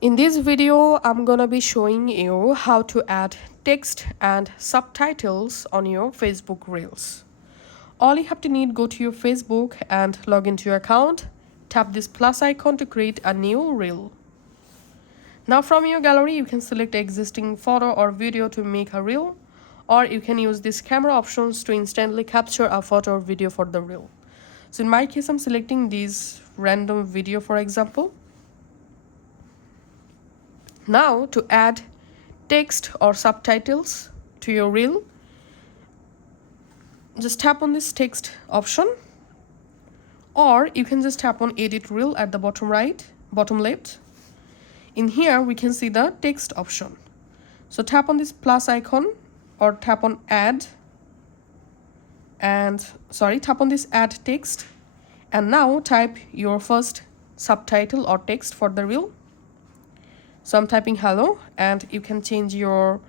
In this video, I'm gonna be showing you how to add text and subtitles on your Facebook Reels. All you have to need, go to your Facebook and log into your account. Tap this plus icon to create a new reel. Now from your gallery, you can select existing photo or video to make a reel, or you can use these camera options to instantly capture a photo or video for the reel. So in my case, I'm selecting this random video, for example. Now to add text or subtitles to your reel, just tap on this text option, or you can just tap on edit reel at the bottom left. In here we can see the text option. So tap on this plus icon or tap on tap on this add text, and now type your first subtitle or text for the reel. So I'm typing hello, and you can change your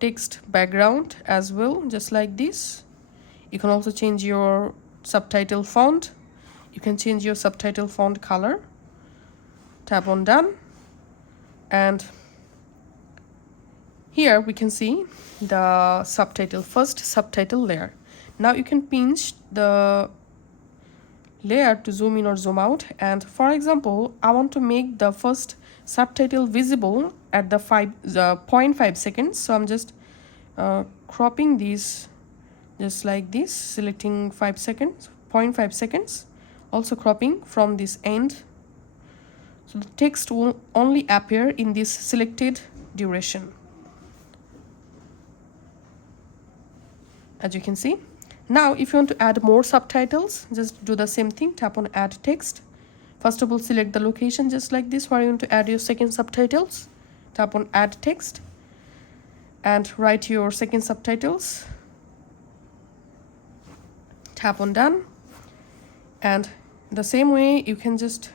text background as well, just like this. You can also change your subtitle font. You can change your subtitle font color. Tap on done, and here we can see the first subtitle layer. Now you can pinch the layer to zoom in or zoom out, and for example, I want to make the first subtitle visible at the 0.5 seconds. So I'm just cropping these just like this, selecting 5 seconds, 0.5 seconds, also cropping from this end. So the text will only appear in this selected duration, as you can see. Now if you want to add more subtitles, just do the same thing. Tap on add text. First of all, select the location just like this where you want to add your second subtitles. Tap on add text and write your second subtitles. Tap on done, and the same way you can just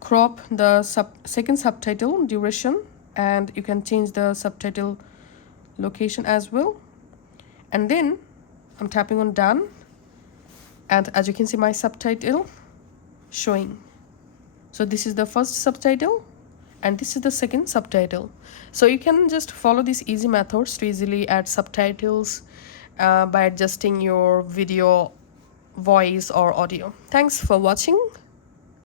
crop the second subtitle duration, and you can change the subtitle location as well. And then I'm tapping on done, and as you can see, my subtitle showing. So this is the first subtitle and this is the second subtitle. So you can just follow these easy methods to easily add subtitles by adjusting your video, voice or audio. Thanks for watching.